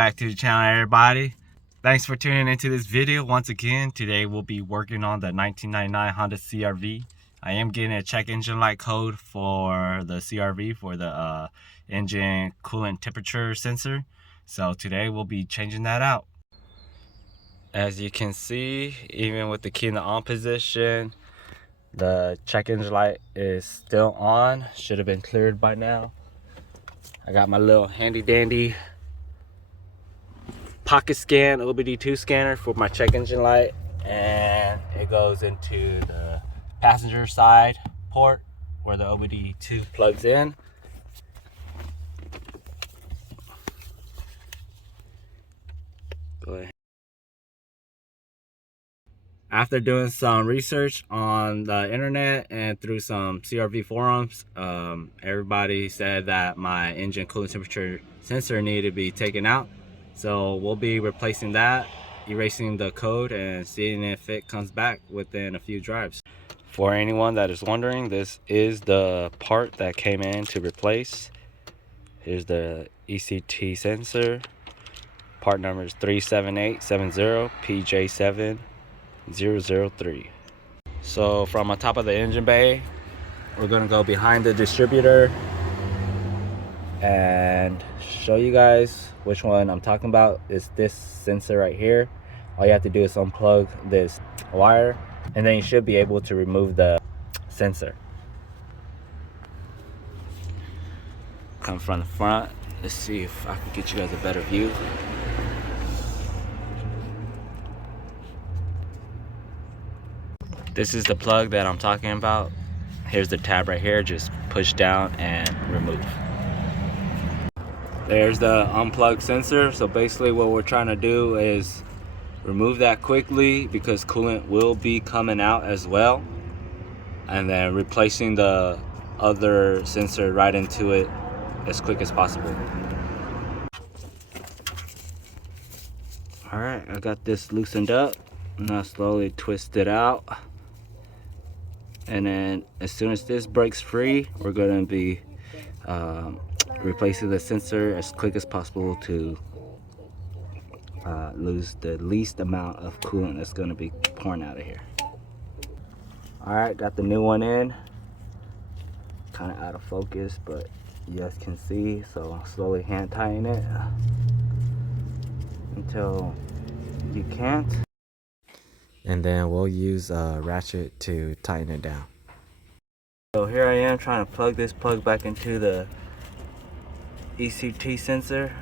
back to the channel, everybody. Thanks for tuning into this video once again. Today we'll be working on the 1999 Honda CRV. I am getting a check engine light code for the CRV for the engine coolant temperature sensor. So today we'll be changing that out. As you can see, even with the key in the on position, the check engine light is still on. Should have been cleared by now. I got my little handy dandy pocket scan OBD2 scanner for my check engine light, and it goes into the passenger side port where the OBD2 plugs in. Go ahead. After doing some research on the internet and through some CRV forums, everybody said that my engine coolant temperature sensor needed to be taken out. So we'll be replacing that, erasing the code, and seeing if it comes back within a few drives. For anyone that is wondering, this is the part that came in to replace. Here's the ECT sensor. Part number is 37870 PJ7003. So from on top of the engine bay, we're gonna go behind the distributor and show you guys which one I'm talking about. Is this sensor right here. All you have to do is unplug this wire, and then you should be able to remove the sensor. Come from the front. Let's see if I can get you guys a better view. This is the plug that I'm talking about. Here's the tab right here. Just push down and remove. There's the unplugged sensor. So basically what we're trying to do is remove that quickly, because coolant will be coming out as well, and then replacing the other sensor right into it as quick as possible. All right, I got this loosened up. Now slowly twist it out, and then as soon as this breaks free, we're going to be replacing the sensor as quick as possible to lose the least amount of coolant that's going to be pouring out of here. All right, got the new one in. Kind of out of focus, but you guys can see. So I'll slowly hand tighten it until you can't, and then we'll use a ratchet to tighten it down. So here I am trying to plug this plug back into the ECT sensor.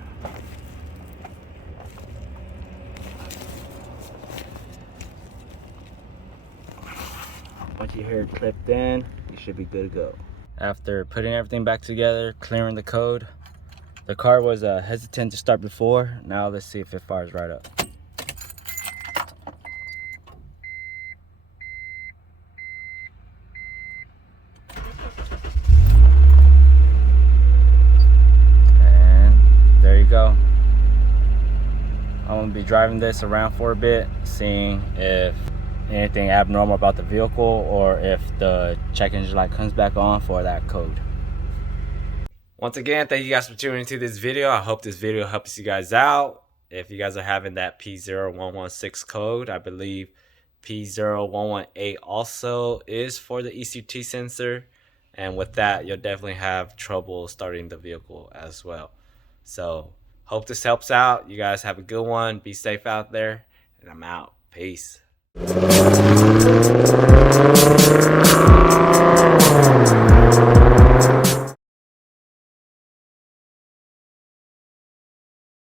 Once you hear it clipped in, you should be good to go. After putting everything back together, clearing the code, the car was hesitant to start before. Now let's see if it fires right up. And there you go. I'm gonna be driving this around for a bit, seeing if anything abnormal about the vehicle or if the check engine light comes back on for that code. Once again, thank you guys for tuning into this video. I hope this video helps you guys out. If you guys are having that P0116 code, I believe P0118 also is for the ECT sensor, and with that you'll definitely have trouble starting the vehicle as well. So hope this helps out. You guys have a good one. Be safe out there, and I'm out. Peace.